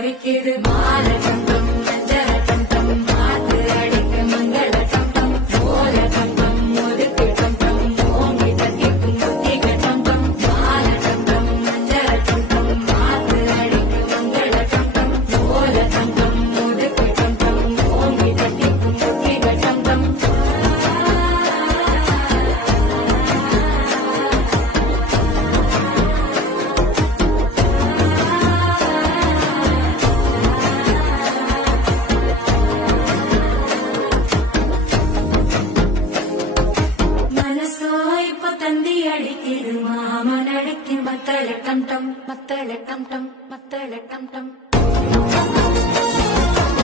தவிக்கிது மால கண்டம் மஞ்சள கண்டம் மாத்து அடிக்க மங்கள கண்டம் மோல கண்டம் ஒதுக்கு கண்டம் ஓங்கி தட்டிக்கும் முத்திக கண்டம் மால கண்டம் மஞ்சள கண்டம் மாத்து அடிக்க மங்கள கண்டம் மோல கண்டம் ஒதுக்கு கண்டம் ஓங்கி தட்டிக்கும் முத்திக கண்டம் அடிக்கிது மாமன் அடிக்கு மத்தள டம் டம் மத்தள டம் டம் மத்தள டம் டம்